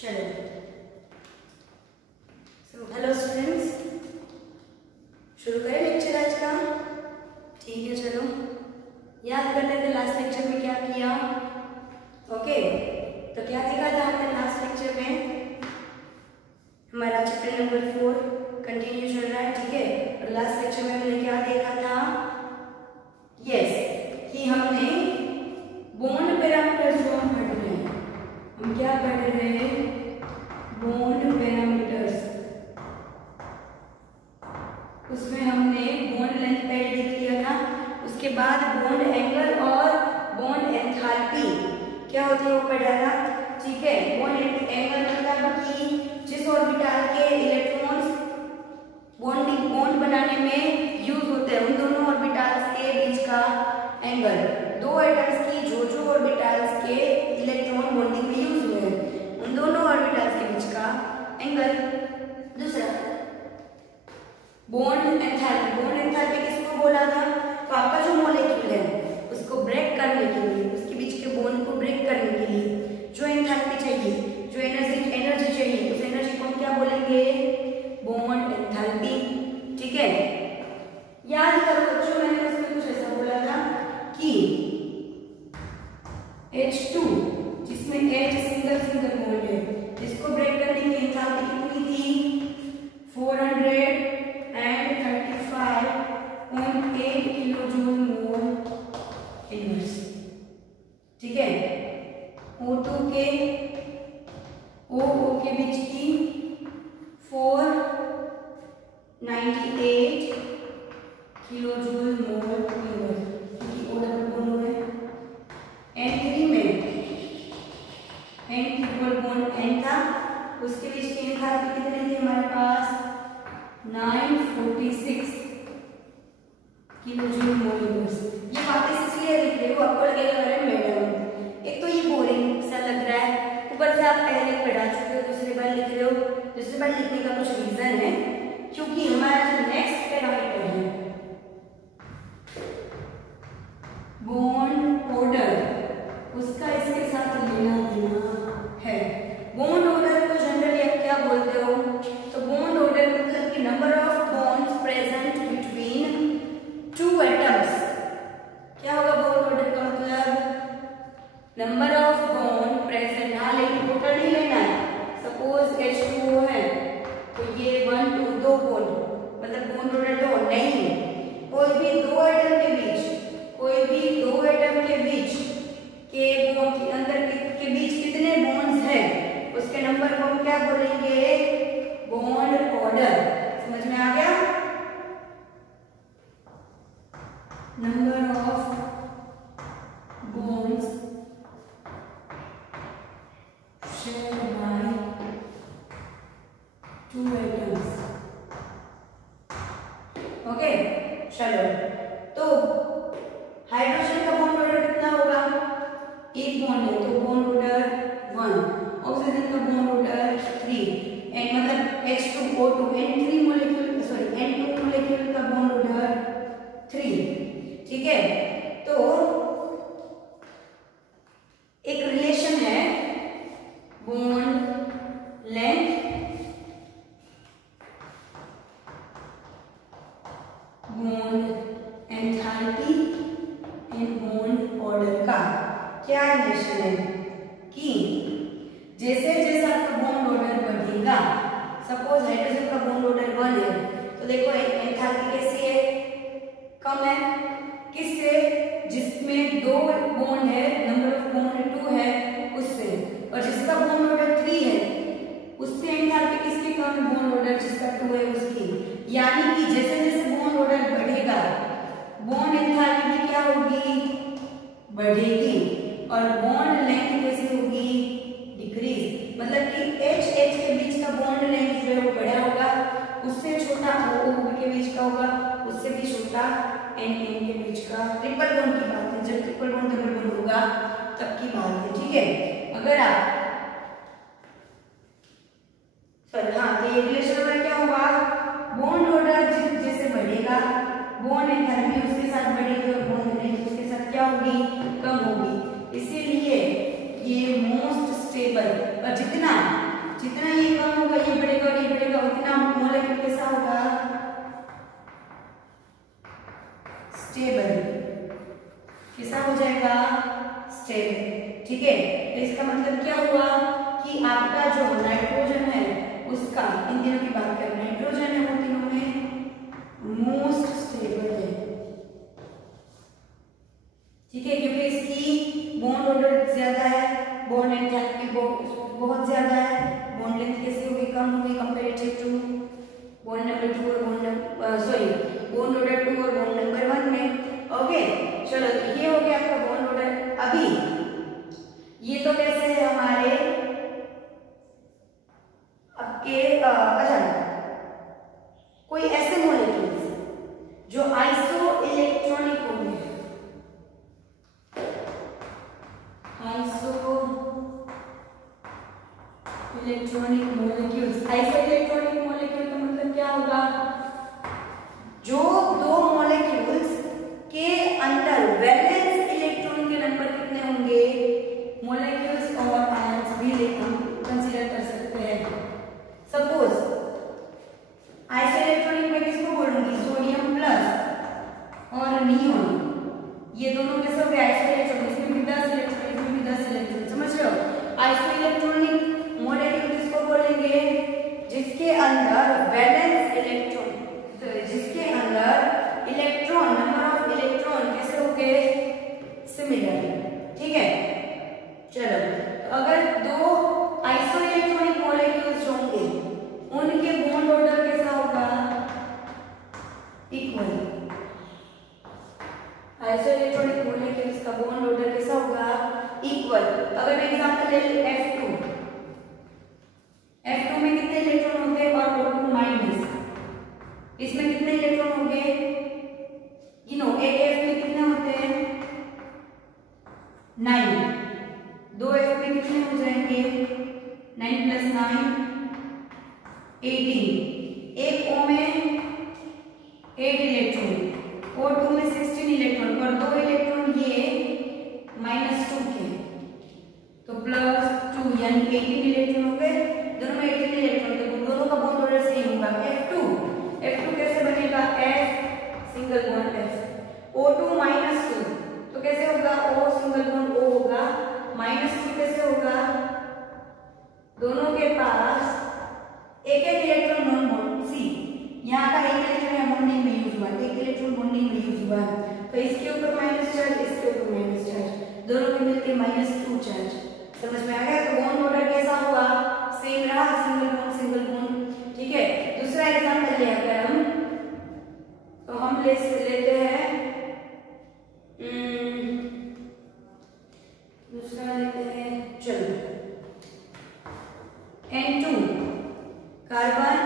चलो hello students, शुरू करें लेक्चर आज का। ठीक है, चलो याद कर लेते लास्ट लेक्चर में क्या किया। ओके, तो क्या देखा था हमने लास्ट लेक्चर में? हमारा चैप्टर नंबर 4 कंटिन्यू चल रहा है, ठीक है। और लास्ट लेक्चर में हमने क्या देखा था? यस, कि हमने बॉन्ड पैरामीटर्स जो हम पढ़ रहे हैं, हम क्या पढ़ रहे हैं? Bond parameters. उसमें हमने बॉन्ड लेंथ पैड देख लिया था। उसके बाद बॉन्ड एंगल और बॉन्ड एंथैल्पी क्या होती है वो पढ़ा था, ठीक है। बॉन्ड एंगल मतलब कि जिस ऑर्बिटल के इलेक्ट्रॉन्स बॉन्ड बनाने में यूज होते हैं उन दोनों ऑर्बिटल्स के बीच का एंगल। दो एटम्स की जो ऑर्बिटल्स के इलेक्ट्रॉन बॉन्डिंग में यूज हुए हैं उन दोनों ऑर्बिटल्स के बीच का एंगल। दूसरा बॉन्ड एंथैल्पी। बॉन्ड एंथैल्पी किसको बोला था? तो आपका जो मॉलिक्यूल है उसको ब्रेक करने के लिए, उसके बीच के बॉन्ड को ब्रेक करने के लिए जो एंथैल्पी चाहिए, जो एनर्जी चाहिए, उस एनर्जी को हम क्या बोलेंगे? बॉन्ड एंथैल्पी, ठीक है। याद करो बच्चों, मैंने उसमें कुछ ऐसा बोला था कि H2 जिसमें H सिंगल बॉन्ड है, इसको ब्रेक करने की एंथैल्पी कितनी थी? 435.8 किलोजूल मोल इनवर्स, ठीक है। O2 के OO के बीच की 498 किलोजूल मोल इनवर्स, क्योंकि O डबल बॉन्ड है। N3 में N ट्रिपल बॉन्ड N था, उसके बीच की एंथैल्पी कितनी थी हमारे पास? 946 किलोजूल मोल इनवर्स। ये वापस इसलिए लिख रहे हो, आपको लगेगा अरे मैडम एक तो ये बोरिंग सा लग रहा है, ऊपर से आप पहले पढ़ा चुके हो, दूसरी बार लिख रहे हो। दूसरी बार लिखने का कुछ रीजन है, क्योंकि हमारा जो नेक्स्ट पैरामीटर है बॉन्ड ऑर्डर, उसका इसके साथ लेना देना है। बॉन्ड ऑर्डर को जनरली आप क्या बोलते हो? तो बॉन्ड ऑर्डर मतलब कि number of bonds present between two atoms. क्या होगा बॉन्ड ऑर्डर का मतलब? नंबर ऑफ बॉन्ड प्रेजेंट, हाँ लेकिन टोटल नहीं लेना है। सपोज H2O है तो ये 1 2 दो बॉन्ड, मतलब बॉन्ड ऑर्डर दो नहीं, कोई भी दो एटम के बीच के बॉन्ड के अंदर के बीच कितने बॉन्ड्स हैं उसके नंबर को हम क्या बोलेंगे? Bond order. समझ में आ गया? Number of bonds shared by two atoms. Okay, चलो तो हाइड्रोजन का बॉन्ड ऑर्डर कितना होगा? एक बॉन्ड है तो बॉन्ड ऑर्डर 1, ऑक्सीजन का बॉन्ड ऑर्डर 3, एंड मतलब H2O2 N2 मोलेक्यूल का बॉन्ड ऑर्डर 3, ठीक है। तो एक रिलेशन है bond length bond enthalpy and bond order का। क्या रिलेशन है कि जैसे जैसे आपका बॉन्ड ऑर्डर बढ़ेगा, सपोज हाइड्रोजन का बॉन्ड ऑर्डर 1 है तो देखो एंथैल्पी कैसी है? कम है। किससे? जिसमें दो बॉन्ड है, नंबर ऑफ बॉन्ड 2 है उससे, और जिसका बॉन्ड ऑर्डर 3 है उससे एंथैल्पी किसकी कम? बॉन्ड ऑर्डर जिसका 2 है उसकी। यानी कि जैसे जैसे बॉन्ड ऑर्डर बढ़ेगा बॉन्ड एंथैल्पी भी क्या होगी? बढ़ेगी। और बॉन्ड लेंथ कैसी होगी? डिक्रीज। मतलब कि H के बीच का बॉन्ड लेंथ जो है वो बड़ा होगा, उससे छोटा O के बीच का होगा, उससे भी छोटा N के बीच का। ट्रिपल बॉन्ड की बात है, जब ट्रिपल बॉन्ड डबल बॉन्ड होगा तब की बात है, ठीक है। अगर आप हाँ, तो ये रिलेशन में क्या होगा? बॉन्ड ऑर्डर जैसे बढ़ेगा बॉन्ड एंथैल्पी उसके साथ बढ़ेगी और बॉन्ड लेंथ उसके साथ क्या होगी? कम होगी। इसीलिए ये मोस्ट स्टेबल, और जितना जितना ये कम होगा ये बढ़ेगा और ये बढ़ेगा, उतना मॉलिक्यूल कैसा होगा, स्टेबल, कैसा हो जाएगा, स्टेबल। ठीक है, तो इसका मतलब क्या हुआ कि आपका जो नाइट्रोजन है उसका, इन तीनों की बात करें, नाइट्रोजन है वो तीनों में मोस्ट स्टेबल है। ठीक है, क्योंकि इसकी बॉन्ड ऑर्डर ज्यादा है, बॉन्ड एंथैल्पी बहुत ज्यादा है, बॉन्ड लेंथ कैसी होगी, कम होगी कंपैरेटिव टू बॉन्ड नंबर 2 और बॉन्ड ऑर्डर 2 और बॉन्ड नंबर 1 में। ओके, चलो ये हो गया आपका बॉन्ड ऑर्डर। अभी ये तो कैसे है हमारे आपके अच्छा, कोई ऐसे मॉलिक्यूल्स जो आइसो इलेक्ट्रॉनिक होंगे, iso electronic molecules, iso electronic molecule का मतलब क्या होगा, जो दो मॉलिक्यूल्स के अंदर वैलेंस इलेक्ट्रॉन के नंबर कितने होंगे, मॉलिक्यूल्स और आयंस भी हम कंसीडर कर सकते हैं। सपोज आइसो इलेक्ट्रॉनिक में किसको बोलूंगी, सोडियम प्लस और नियोन, ये दोनों कैसे हो गए आइसो इलेक्ट्रॉनिक, इसमें भी 10 इलेक्ट्रॉन, इसमें भी 10 इलेक्ट्रॉन, समझ रहे हो। आइसो इलेक्ट्रॉनिक मॉलिक्यूल किसको बोलेंगे, जिसके अंदर वैलेंस इलेक्ट्रॉन, जिसके अंदर इलेक्ट्रॉन, नंबर ऑफ इलेक्ट्रॉन कैसे हो गए, सिमिलर। ठीक है, चलो, तो अगर दो आइसो इलेक्ट्रॉनिक मॉलिक्यूल्स होंगे उनके बॉन्ड ऑर्डर कैसा होगा, इक्वल। आइसो इलेक्ट्रॉनिक मॉलिक्यूल्स का बॉन्ड ऑर्डर कैसा होगा, इक्वल। अगर मैं एग्जांपल ले लूं F2, F2 में कितने इलेक्ट्रॉन होंगे और O2 माइनस, इसमें कितने इलेक्ट्रॉन होंगे, एक F में कितने होते हैं, 9, दो F में कितने हो जाएंगे, 9 + 9 18, एक O में 8 इलेक्ट्रॉन, O2 में 16 इलेक्ट्रॉन और 2 इलेक्ट्रॉन ये -2 के, तो +2 यानी 18 इलेक्ट्रॉन हो गए, दोनों में 18 इलेक्ट्रॉन, तो दोनों का बॉन्ड ऑर्डर सेम होगा। F2 कैसे बनेगा, F single bond F, O2 -2 तो कैसे होगा, O सिंगल बॉन्ड O होगा, -2 कैसे होगा, दोनों के पास एक एक इलेक्ट्रॉन नॉन बॉन्ड, सी यहाँ का एक इलेक्ट्रॉन यहाँ बॉन्डिंग में यूज हुआ, एक इलेक्ट्रॉन बॉन्डिंग में यूज हुआ, तो इसके ऊपर माइनस चार्ज, इसके ऊपर माइनस चार्ज, दोनों के मिलके -2 चार्ज। समझ में आ गया, तो बॉन्ड ऑर्डर कैसा हुआ, सेम रहा, सिंगल बॉन्ड। ठीक है, दूसरा एग्जांपल ले अगर हम, तो हम लेते हैं दूसरा लेते हैं, चलो N2 कार्बन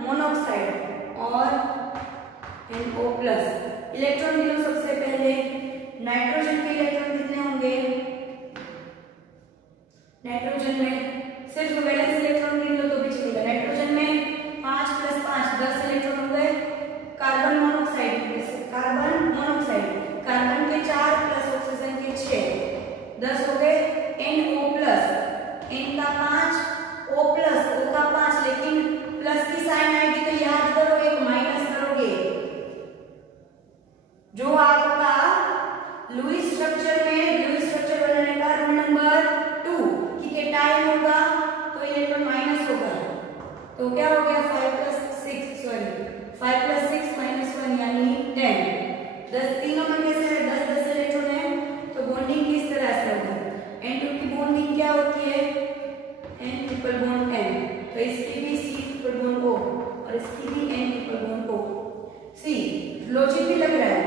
मोनोऑक्साइड और NO+, इलेक्ट्रॉन गिनो सबसे पहले, नाइट्रोजन के इलेक्ट्रॉन कितने होंगे, नाइट्रोजन में सिर्फ वैलेंस इलेक्ट्रॉन गिन लो तो भी चलेगा, नाइट्रोजन में 5 + 5 10 इलेक्ट्रॉन हो गए, कार्बन मोनोऑक्साइड, कार्बन के 4 प्लस ऑक्सीजन के 6 10 हो गए, NO+, N का 5 O+, O का 5, लेकिन प्लस की साइन आएगी तो याद करो एक माइनस करोगे, जो आपका लुईस स्ट्रक्चर बनाने का रूल नंबर 2 कि केटायन होगा तो इलेक्ट्रॉन माइनस होगा, तो क्या हो गया 5 + 6 -1 यानी 10, 10 तीनों में कैसे है, 10 इलेक्ट्रॉन है, तो बॉन्डिंग किस तरह से होगा, N2 की बॉन्डिंग क्या होती है, N ट्रिपल बॉन्ड N, तो इसकी भी C ट्रिपल बॉन्ड O और इसकी भी N ट्रिपल बॉन्ड O। सी लॉजिक भी लग रहा है,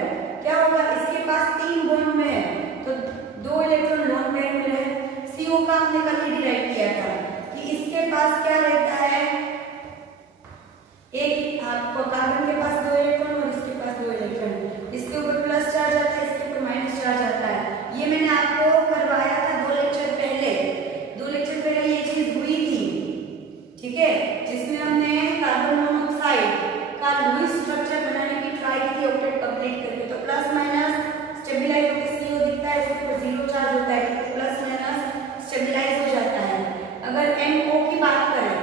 क्या होगा, इसके पास 3 बॉन्ड में है तो 2 इलेक्ट्रॉन लोन पेयर में रहे, CO का हमने कल ही डिराइव किया था कि इसके पास क्या रहता है, एक आपको कार्बन के पास 2 इलेक्ट्रॉन और इसके पास 2 इलेक्ट्रॉन, इसके ऊपर प्लस चार्ज आता है, इसके ऊपर माइनस चार्ज आता है। ये मैंने आपको करवाया था 2 लेक्चर पहले ये चीज हुई थी, ठीक है, जिसमें हमने कार्बन मोनोऑक्साइड का लुईस स्ट्रक्चर बनाने की ट्राई की थी ऑक्टेट कंप्लीट करके, तो प्लस माइनस स्टेबलाइज होकर CO दिखता है, इसके ऊपर 0 चार्ज होता है, प्लस माइनस स्टेबलाइज हो जाता है। अगर NO की बात करें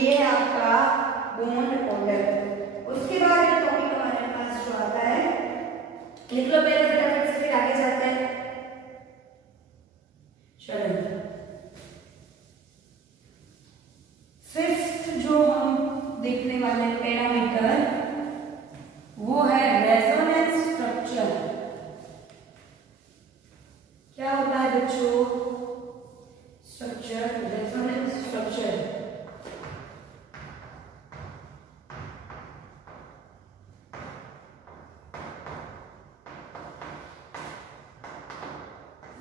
ये है आपका बॉन्ड ऑर्डर। उसके बाद एक टॉपिक हमारे पास जो आता है, लिख लो पहले फटाफट से, फिर आगे जाते हैं। चलो फिफ्थ जो हम देखने वाले पैरामीटर वो है रेजोनेंस स्ट्रक्चर। क्या होता है बच्चों? Structure, resonance structure.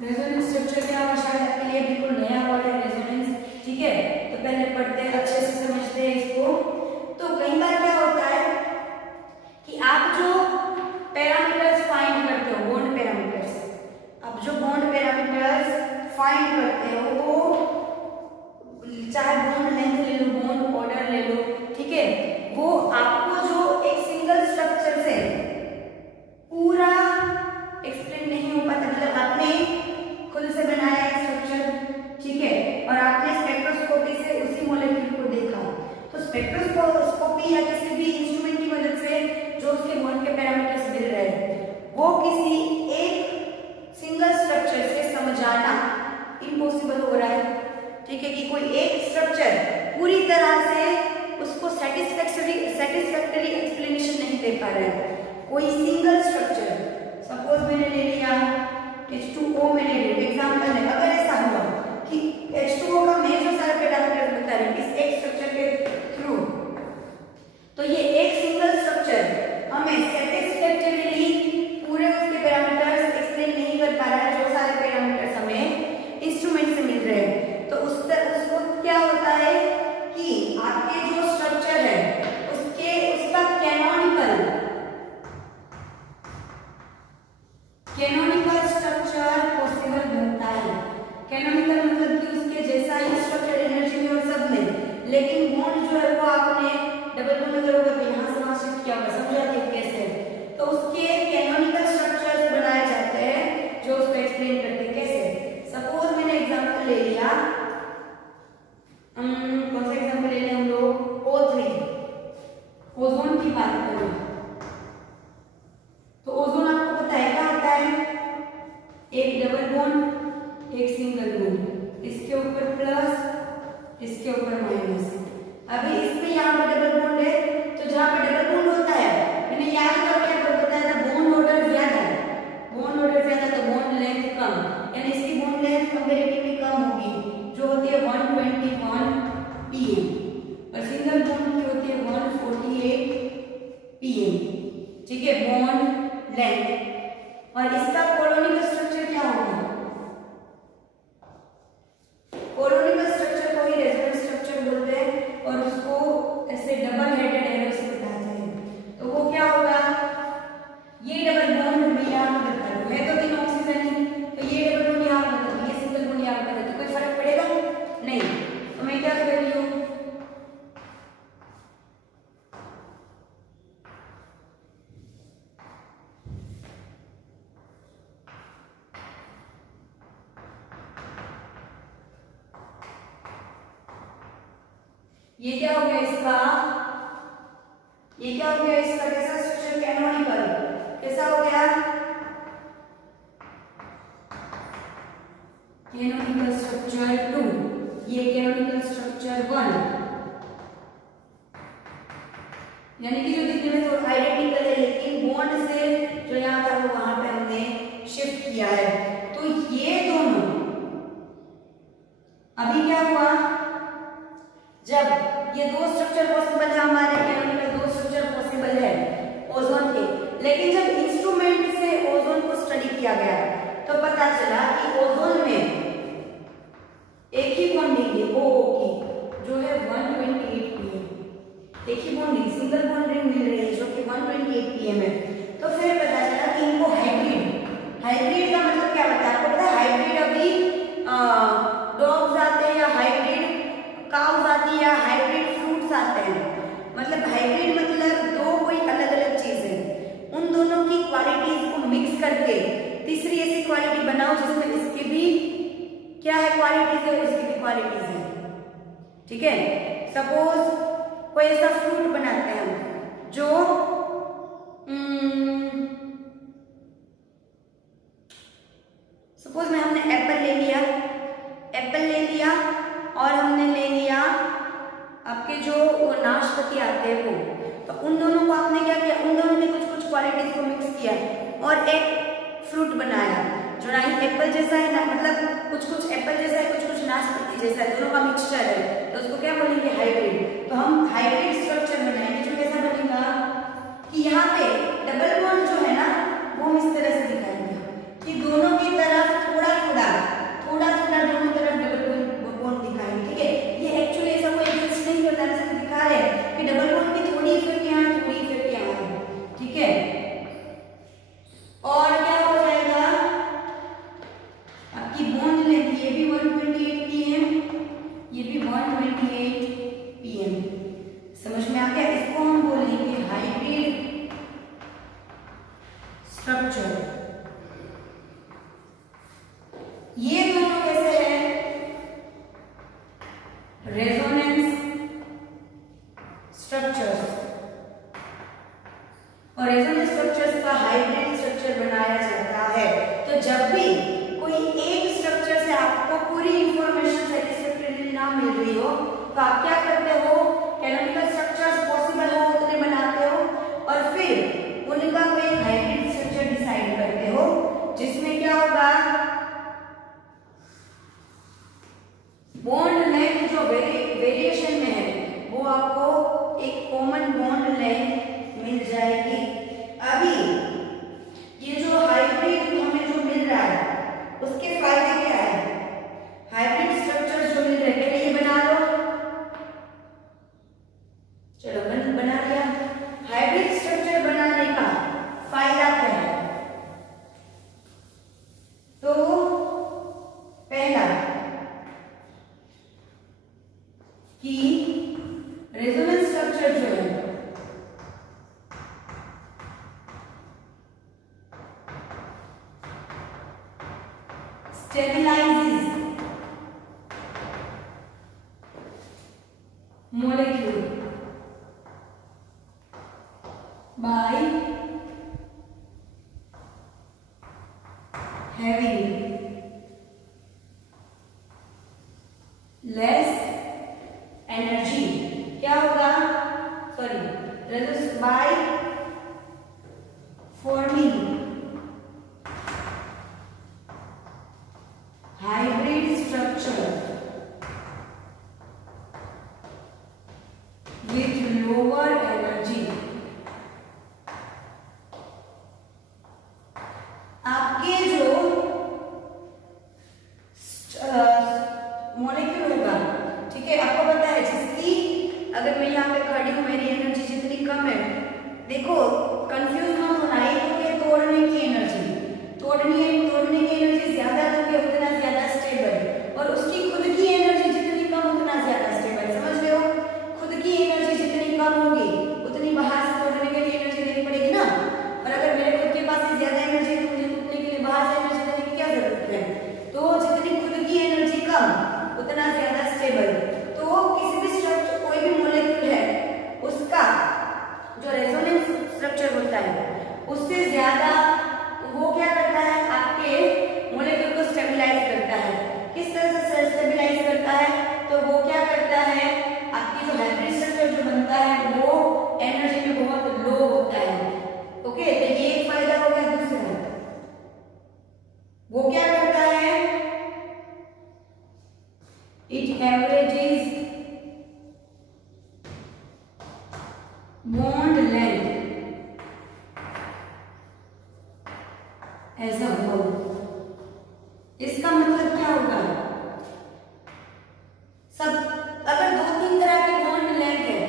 Resonance structure क्या होगा? शायद आपके लिए बिल्कुल नया वर्ड है रेजोनेंस, ठीक है? तो पहले पढ़ते हैं, अच्छे से समझते हैं इसको। तो कई बार क्या होता है कि आप जो पैरामीटर्स फाइंड करते हो, बॉन्ड पैरामीटर्स, आप जो बॉन्ड पैरामीटर्स फाइंड करते हो वो चाहे बॉन्ड लेंथ ले लो, बॉन्ड ऑर्डर ले लो, ठीक है, वो आपको जो एक सिंगल स्ट्रक्चर से पूरा एक्सप्लेन नहीं हो पाता। मतलब आपने खुद से बनाया एक स्ट्रक्चर, ठीक है, और आपने स्पेक्ट्रोस्कोपी से उसी मॉलिक्यूल को देखा, तो स्पेक्ट्रोस्कोपी या किसी भी इंस्ट्रूमेंट की मदद से जो उसके बॉन्ड के पैरामीटर्स मिल रहे हैं वो किसी एक सिंगल स्ट्रक्चर से समझाना इम्पॉसिबल हो रहा है, ठीक है, कि कोई एक स्ट्रक्चर पूरी तरह से उसको सेटिस्फैक्टरी एक्सप्लेनेशन नहीं दे पा रहा है। कोई सिंगल स्ट्रक्चर, सपोज मैंने ले लिया H2O, मैंने ले लिया, एग्जांपल है, अगर ऐसा हुआ कि H2O का मैं जो सारे पैरामीटर बता रही हूँ इस एक स्ट्रक्चर के थ्रू, तो ये एक सिंगल स्ट्रक्चर हमें सेटिस्फैक्टरीली पूरे उसके पैरामीटर्स एक्सप्लेन नहीं कर पा रहा है, जो सारे पैरामीटर्स हमें इंस्ट्रूमेंट से मिल रहे हैं। तो उसको क्या होता है कि आपके जो स्ट्रक्चर है उसका कैनोनिकल स्ट्रक्चर पॉसिबल बनता है। कैनोनिकल मतलब कि उसके जैसा ही स्ट्रक्चर एनर्जी में और सब में, लेकिन बॉन्ड जो है वो आपने डबल बॉन्ड अगर होगा तो यहाँ से वहां शिफ्ट किया होगा, समझाते हैं कैसे, तो उसके कैनोनिकल स्ट्रक्चर्स बनाए जाते हैं जो उसको एक्सप्लेन करते हैं कैसे। सपोज मैंने एग्जांपल ले लिया, कौन सा एग्जांपल ले लिया हम लोग, O3, ओजोन की बात करें तो ओजोन आपको पता है क्या होता है, एक डबल बॉन्ड एक सिंगल बॉन्ड, इसके ऊपर प्लस इसके ऊपर माइनस। अभी इसमें यहाँ पे डबल बॉन्ड है, तो जहाँ पे डबल बॉन्ड होता है मैंने याद करके आपको बताया था बॉन्ड ऑर्डर ज्यादा है, बॉन्ड ऑर्डर ज्यादा तो बॉन्ड लेंथ कम, यानी इसकी बॉन्ड लेंथ कंपैरेटिवली कम होगी, जो होती है 121 pm, और सिंगल बॉन्ड की होती है 148 pm, ठीक है, बॉन्ड लेंथ। और इसका कोलोनिकल स्ट्रक्चर क्या होगा? कोलोनिकल स्ट्रक्चर को ही रेजोनेंस स्ट्रक्चर बोलते हैं, और उसको ऐसे डबल हेडेड एरो से बताते हैं। तो वो क्या होगा, ये डबल बॉन्ड में यहाँ बता रहा हूँ, है तो तीन ऑक्सीजन ही, तो ये डबल बॉन्ड यहाँ बता, ये सिंगल बॉन्ड यहाँ बता, तो कोई फर्क पड़ेगा नहीं। तो मैं क्या कर रही हूँ, ये क्या हो गया इसका, ये क्या हो गया इसका, कैसा स्ट्रक्चर, कैनोनिकल, कैसा हो गया, कैनोनिकल स्ट्रक्चर 2, ये कैनोनिकल स्ट्रक्चर 1, यानी कि जो दिखने में थोड़ा आइडेंटिकल है लेकिन बॉन्ड से जो यहाँ था वो वहां पे हमने शिफ्ट किया है। तो ये दोनों अभी क्या हुआ, जब ये दो स्ट्रक्चर पॉसिबल है हमारे कैनोनिकल, दो स्ट्रक्चर पॉसिबल है ओजोन के, लेकिन जब इंस्ट्रूमेंट से ओजोन को स्टडी किया गया तो पता चला कि ओजोन में एक ही बॉन्डिंग है ओ की, जो है 128 pm, एक ही बॉन्डिंग सिंगल बॉन्डिंग मिल रही है जो कि 128 pm है। तो फिर पता चला कि इनको हाइब्रिड, हाइब्रिड का मतलब क्या बताया आपको पता है, हाइब्रिड अभी डॉग्स आते हैं या हाइब्रिड काउस आती है या हाइब्रिड फ्रूट्स आते हैं, मतलब हाइब्रिड मतलब दो कोई अलग अलग चीज है, उन दोनों की क्वालिटीज को मिक्स करके तीसरी ऐसी क्वालिटी बनाओ जिसमें इसकी भी क्या है क्वालिटीज है, इसकी भी क्वालिटीज है, ठीक है। सपोज कोई ऐसा फ्रूट बनाते हैं हम जो सपोज में हमने एप्पल ले लिया और हमने ले लिया आपके जो नाशपाती आते हैं वो, तो उन दोनों को आपने क्या किया, उन दोनों ने कुछ कुछ क्वालिटीज को मिक्स किया और एक फ्रूट बनाया जो ना ही एप्पल जैसा है ना, मतलब कुछ कुछ एप्पल जैसा है, कुछ कुछ नाशपाती जैसा है, दोनों का मिक्सचर है, तो उसको क्या बोलेंगे, हाइब्रिड। तो हम हाइब्रिड स्ट्रक्चर बनाएंगे जो कैसा बनेगा कि यहाँ पे डबल बॉन्ड जो है ना वो हम इस तरह से दिखाएंगे कि दोनों की तरफ थोड़ा थोड़ा दोनों तरफ डबल बॉन्ड दिखाएंगे, ठीक है। ये एक्चुअली ऐसा कोई एग्जिस्ट नहीं करता है, सिर्फ दिखा रहे हैं कि डबल बॉन्ड की थोड़ी इफेक्ट यहाँ है, थोड़ी इफेक्ट यहाँ है, ठीक है। और क्या हो जाएगा, आपकी बॉन्ड लेंथ ये भी 128 pm, ये भी 128 pm, समझ में आ गया। इसको हम बोलेंगे हाइब्रिड स्ट्रक्चर। ये दोनों कैसे है, रेजोनेंस स्ट्रक्चर्स, और रेजोनेंस स्ट्रक्चर्स का हाइब्रिड स्ट्रक्चर बनाया जाता है। तो जब भी कोई एक स्ट्रक्चर से आपको पूरी इंफॉर्मेशन सेटिस्फैक्टरी ना मिल रही हो तो आप क्या करते हो, कैनोनिकल स्ट्रक्चर्स पॉसिबल हो उतने बनाते हो और फिर उनका कोई हाइब्रिड स्ट्रक्चर डिसाइड करते हो, जिसमें क्या होगा, बॉन्ड लेंथ जो वेरिएशन में है वो आपको एक कॉमन बॉन्ड लेंथ मिल जाएगी। अभी ये जो हाइब्रिड हमें जो मिल रहा है उसके फायदे क्या है, हाइब्रिड स्ट्रक्चर जो मिल रहे हैं, ये बना लो, चलो बना लिया। हाइब्रिड स्ट्रक्चर बनाने का फायदा क्या है, तो पहला कि रेजोनेंस स्ट्रक्चर जो है stabilises molecule by having less energy। क्या होगा, sorry, resonance by forming hybrid structure with lower energy। आपके जो मॉलिक्यूल होगा, ठीक है, आपको पता है जिसकी, अगर मैं यहाँ पे खड़ी हूँ मेरी एनर्जी जितनी कम है, देखो कंफ्यूज ना होना, एक होती तोड़ने की एनर्जी, तोड़ने की एनर्जी ज्यादा दोगे उतना ज्यादा स्टेबल, और उसकी खुद की एनर्जी जितनी कम उतना ज्यादा स्टेबल, समझ रहे हो। खुद की एनर्जी जितनी कम होगी उतनी बाहर से तोड़ने के लिए एनर्जी देनी पड़ेगी ना, और अगर मेरे खुद के पास ज्यादा एनर्जी है तो मुझे तोड़ने के लिए बाहर से एनर्जी देने की क्या जरूरत है। तो जितनी खुद की एनर्जी कम उतना ज्यादा स्टेबल। तो किसी भी स्ट्रक्चर, कोई भी मॉलिक्यूल है, उसका जो रेजोनेंस स्ट्रक्चर होता है उससे ज्यादा वो क्या करता है, आपके मॉलिक्यूल को स्टेबलाइज करता है। किस तरह से स्टेबलाइज करता है, तो वो क्या करता है, आपकी जो हाइब्रिड स्ट्रक्चर जो बनता है वो एनर्जी में बहुत लो होता है। ओके, तो ये एक फायदा हो गया। दूसरा, वो क्या करता है, it averages bond length as a whole. इसका मतलब क्या होगा, सब अगर दो तीन तरह की बॉन्ड लेंथ है,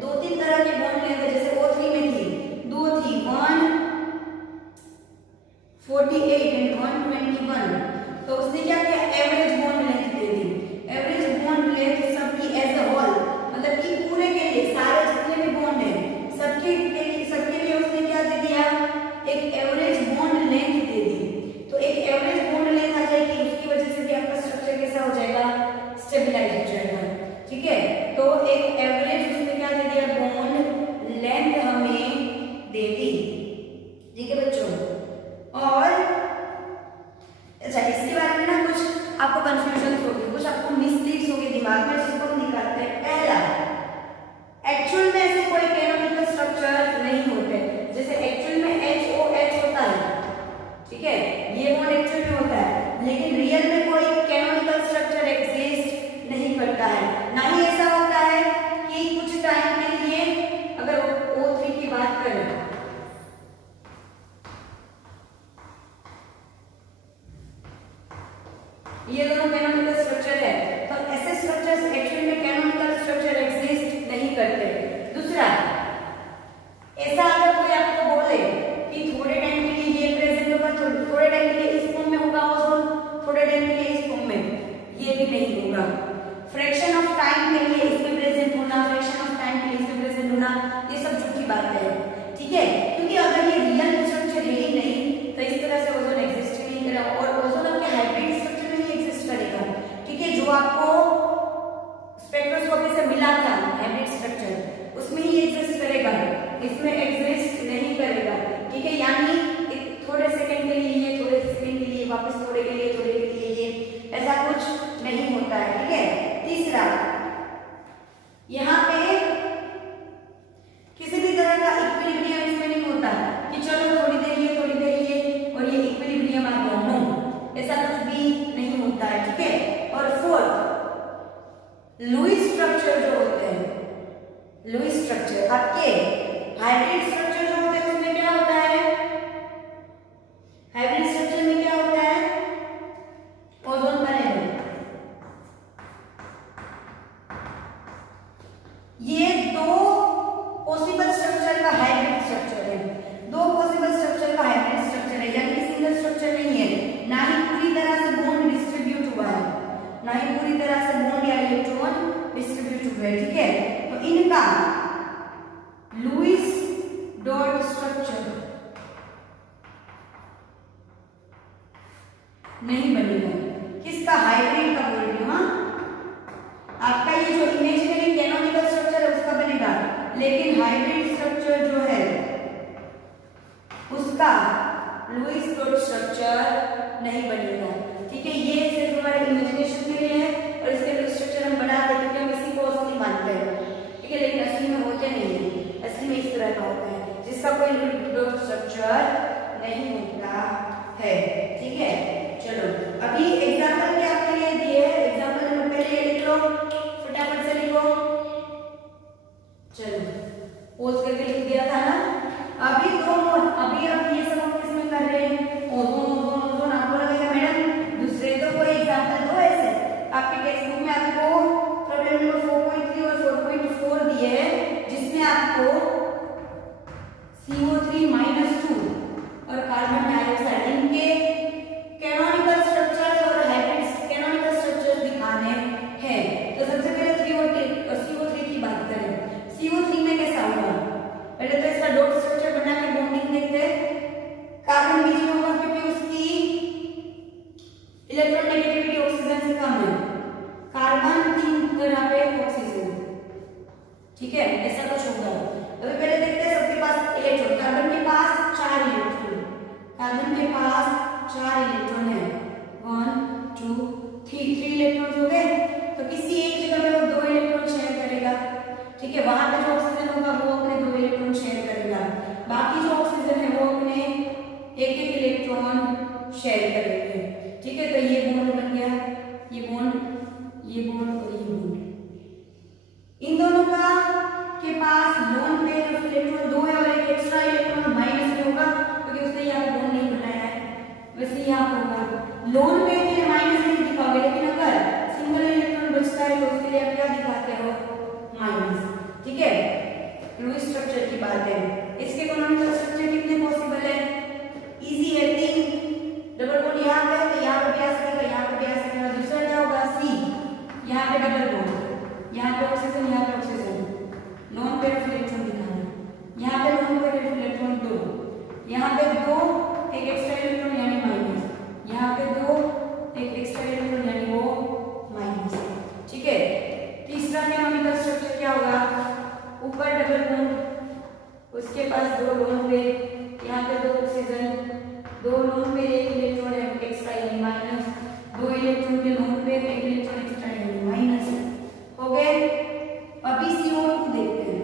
दो तीन तरह की बॉन्ड लेंथ है, जैसे O3 में थी, दो थी, 148 एंड 121, तो उसने क्या किया, एवरेज बॉन्ड लेंथ दे दी। एवरेज बॉन्ड लेंथ सबकी एज अ होल, मतलब कि पूरे के लिए सारे जितने भी बॉन्ड है सबके लिए उसने क्या दे दिया, एक एवरेज बॉन्ड लेंथ दे दी। तो एक एवरेज बॉन्ड लेंथ आ जाएगी, उसकी स्ट्रक्चर, उसमें ही एग्जिस्ट करेगा, इसमें एग्जिस्ट नहीं करेगा। ठीक है, यानी थोड़े सेकंड के लिए ये, थोड़े सेकंड के लिए वापस, थोड़े के लिए, थोड़े के लिए ये, ऐसा कुछ नहीं होता है। ठीक है, तीसरा, यहाँ पे किसी भी तरह का इक्विलिब्रियम इसमें नहीं होता कि चलो थोड़ी देर ये, थोड़ी देर ये और ये इक्विलिब्रियम आ गया, नो, ऐसा कुछ भी नहीं होता है। ठीक है, और फोर्थ, लुईस स्ट्रक्चर जो होते हैं, लुईस स्ट्रक्चर, आपके हाइब्रिड स्ट्रक्चर जो होते हैं उसमें क्या होता है, हाइब्रिड स्ट्रक्चर में क्या होता है, ओजोन पैनल, ये दो पॉसिबल स्ट्रक्चर का हाइब्रिड स्ट्रक्चर है, दो पॉसिबल स्ट्रक्चर का हाइब्रिड स्ट्रक्चर है, यानी कि सिंगल स्ट्रक्चर नहीं है, ना ही पूरी तरह से बॉन्ड डिस्ट्रीब्यूट हुआ है, ना ही पूरी तरह से बॉन्ड या इलेक्ट्रॉन डिस्ट्रीब्यूट हुए। ठीक है, तो इनका लुईस डॉट स्ट्रक्चर नहीं बनेगा। किसका, हाइब्रिड का बोल रही हूं। आपका ये जो इमेजिनरी कैनोनिकल स्ट्रक्चर है उसका बनेगा, लेकिन हाइब्रिड स्ट्रक्चर जो है उसका लुईस डॉट स्ट्रक्चर नहीं बनेगा। ठीक है, ये सिर्फ हमारे इमेजिनेशन के लिए है और इसके लुईस स्ट्रक्चर हम बनाते हैं क्योंकि हम इसी को असली मानते हैं। ठीक है, लेकिन असली में होते नहीं है, असली में इस तरह का होता है जिसका कोई लुईस डॉट स्ट्रक्चर नहीं होता है। ठीक है, चलो अभी एग्जांपल क्या आपके लिए दिए हैं, एग्जांपल नंबर पहले लिख लो, फटाफट से लिखो। चलो पोज करके लिख दिया था ना। अभी अब ये सब हम किसमें कर रहे हैं, ओजोन ओजोन ओजोन। आपको लगेगा मैडम दूसरे तो कोई एग्जांपल दो ऐसे, आपके टेक्स्ट बुक में आपको प्रॉब्लम नंबर 4.3 और 4.4 दिए हैं जिसमें आपको CO3-2 और कार्बन डाइऑक्साइड इनके कैनोनिकल स्ट्रक्चर्स और हाइब्रिड कैनोनिकल स्ट्रक्चर्स दिखाने हैं। तो सबसे पहले CO3 की बात करें। CO3 में कैसा होगा, पहले तो इसका डॉट स्ट्रक्चर बना के बॉन्डिंग देखते हैं। कार्बन बीच में होगा क्योंकि उसकी इलेक्ट्रोनेगेटिविटी ऑक्सीजन से कम है, कार्बन की तरह पे ऑक्सीजन। ठीक है, ऐसा कुछ होगा। अभी पहले देखते हैं सबके पास इलेक्ट्रॉन, कार्बन के पास 4 इलेक्ट्रॉन, कार्बन के पास 4 इलेक्ट्रॉन है, 1 2 3 इलेक्ट्रॉन हो गए। तो किसी एक जगह पे वो 2 इलेक्ट्रॉन शेयर करेगा। ठीक है, वहां पे जो ऑक्सीजन होगा वो अपने 2 इलेक्ट्रॉन शेयर करेगा, बाकी जो ऑक्सीजन है वो अपने एक इलेक्ट्रॉन शेयर करेंगे। ठीक है, तो ये बॉन्ड बन गया, ये बॉन्ड और ये बॉन्ड। इन दोनों का के पास लोन पेयर ऑफ इलेक्ट्रॉन 2 है और एक एक्स्ट्रा इलेक्ट्रॉन माइनस में होगा क्योंकि उसने यहाँ पे बॉन्ड नहीं बनाया है, वैसे यहाँ होगा। लोन पेयर के लिए माइनस नहीं दिखाओगे, लेकिन अगर सिंगल इलेक्ट्रॉन बचता है तो उसके लिए आप क्या दिखाते हो, माइनस। ठीक है, लुईस स्ट्रक्चर की बात है। इसके कैनोनिकल स्ट्रक्चर कितने पॉसिबल है, इजी है, 3 डबल बॉन्ड यहाँ पे है तो यहाँ पे भी आ सकेगा, यहाँ पे भी आ सकेगा। दूसरा क्या होगा, C, यहाँ पे डबल बॉन्ड, यहाँ पे ऑक्सीजन, यहाँ पे oxygen, lone pair of electron दिखाना, यहाँ पे लोन पेयर ऑफ इलेक्ट्रॉन 2, यहाँ पे 2 एक एक्स्ट्रा इलेक्ट्रॉन यानी माइनस, यहाँ पे 2 एक एक्स्ट्रा इलेक्ट्रॉन यानी वो माइनस। ठीक है, तीसरा कैनोनिकल स्ट्रक्चर क्या होगा, ऊपर डबल बॉन्ड, उसके पास 2 लोन पेयर, यहाँ पे 2 ऑक्सीजन, 2 लोन पेयर, एक इलेक्ट्रॉन एक्स्ट्रा यानी माइनस, 2 इलेक्ट्रॉन के लोन पेयर, एक इलेक्ट्रॉन एक्स्ट्रा यानी माइनस। हो गए। अभी CO2 देखते हैं।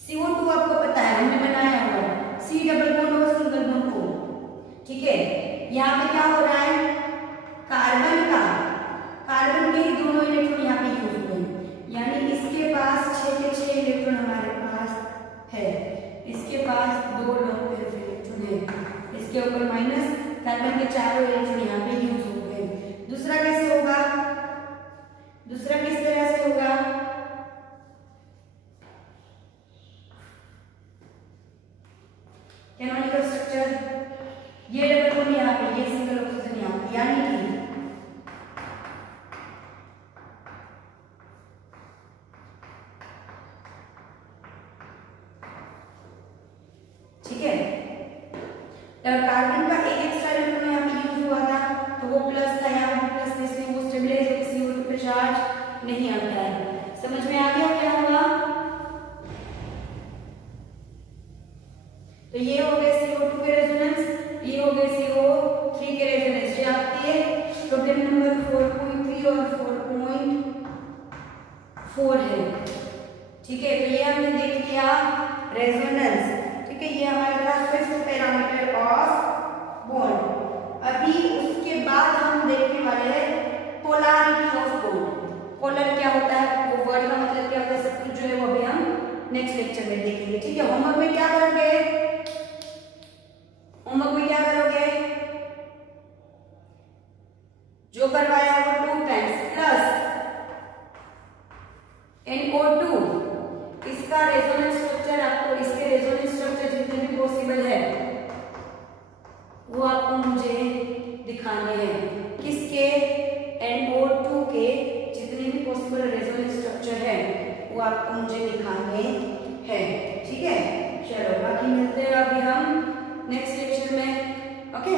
CO2 आपको पता है हमने बनाया होगा, C डबल बॉन्ड और सिंगल बॉन्ड को। ठीक है, यहाँ पे क्या हो रहा है, कार्बन के ही दोनों इलेक्ट्रॉन यहाँ पे यूज हुए, यानी इसके पास 6 के 6 इलेक्ट्रॉन हमारे पास है, इसके पास 2 लोन पेयर इलेक्ट्रॉन है, इसके ऊपर माइनस, कार्बन के 4 इलेक्ट्रॉन यहाँ पे यूज हो गए। दूसरा कैसे होगा, दूसरा किस तरह से होगा, कैनोनिकल स्ट्रक्चर, ये डबल बॉन्ड यहाँ पे, ये सिंगल ऑक्सीजन यहाँ पे, यानी कि ठीक है, कार्बन का एक एक्स्ट्रा इलेक्ट्रॉन यहाँ पे यूज हुआ था तो वो प्लस था, यहाँ पे प्लस था, इसलिए वो स्टेबलाइज होकर CO2 पे चार्ज नहीं आता है। समझ में आ गया क्या हुआ? तो ये हो गए CO2 के रेजोनेंस, ये हो गए CO3 के रेजोनेंस। ये आपके प्रॉब्लम नंबर 4.3 और 4.4 है। ठीक है, तो ये हमने देख लिया रेजोनेंस। ठीक है, ये हमारे पास फिफ्थ पैरामीटर ऑफ बॉन्ड। अभी उसके बाद हम देखने वाले हैं पोलैरिटी ऑफ बॉन्ड। पोलर क्या होता है, वो वर्ड का मतलब क्या होता है, सब कुछ जो है वो अभी हम नेक्स्ट लेक्चर में देखेंगे। ठीक है, होमवर्क में क्या करोगे? होमवर्क में क्या करोगे? जो करवाया वो 2 टाइम्स प्लस NO2, इसका रेजोनेंस स्ट्रक्चर आपको, इसके रेजोनेंस स्ट्रक्चर जितने भी पॉसिबल है वो आपको मुझे दिखाने हैं। किसके? NO2 के जितने भी पॉसिबल रेजोनेंस स्ट्रक्चर है वो आपको मुझे दिखाने हैं। ठीक है, चलो बाकी मिलते हैं अभी हम नेक्स्ट लेक्चर में। ओके।